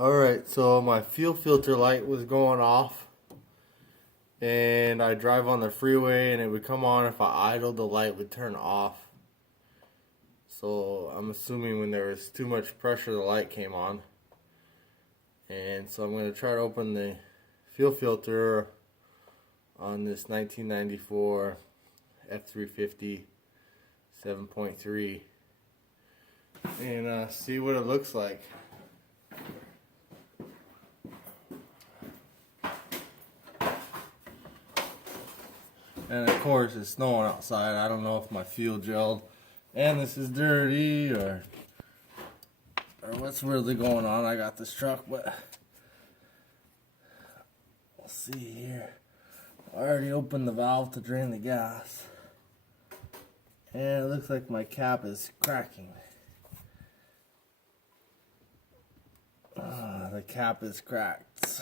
Alright, so my fuel filter light was going off, and I drive on the freeway and it would come on. If I idled, the light would turn off. So I'm assuming when there was too much pressure, the light came on. And so I'm going to try to open the fuel filter on this 1994 F350 7.3 and see what it looks like. And of course it's snowing outside. I don't know if my fuel gelled and this is dirty or what's really going on. I got this truck, but we'll see here. I already opened the valve to drain the gas, and it looks like my cap is cracking. The cap is cracked.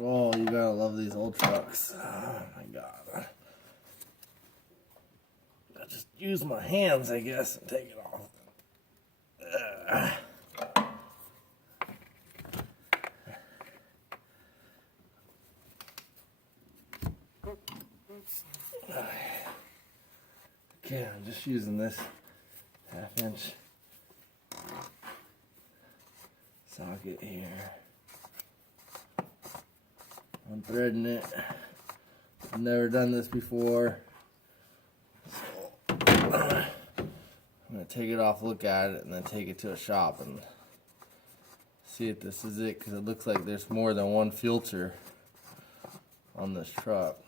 Oh, you gotta love these old trucks. Oh my god. I just use my hands, I guess, and take it off. Okay, I'm just using this 1/2 inch socket here. I'm threading it. I've never done this before. So I'm going to take it off, look at it, and then take it to a shop and see if this is it, because it looks like there's more than one filter on this truck.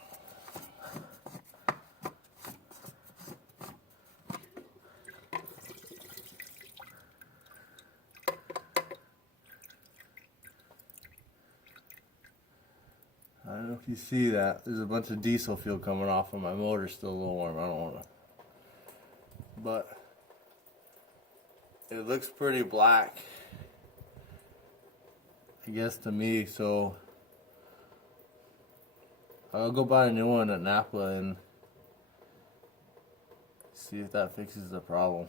I don't know if you see that. There's a bunch of diesel fuel coming off, and my motor's still a little warm. I don't want to. But it looks pretty black, I guess, to me. So I'll go buy a new one at Napa and see if that fixes the problem.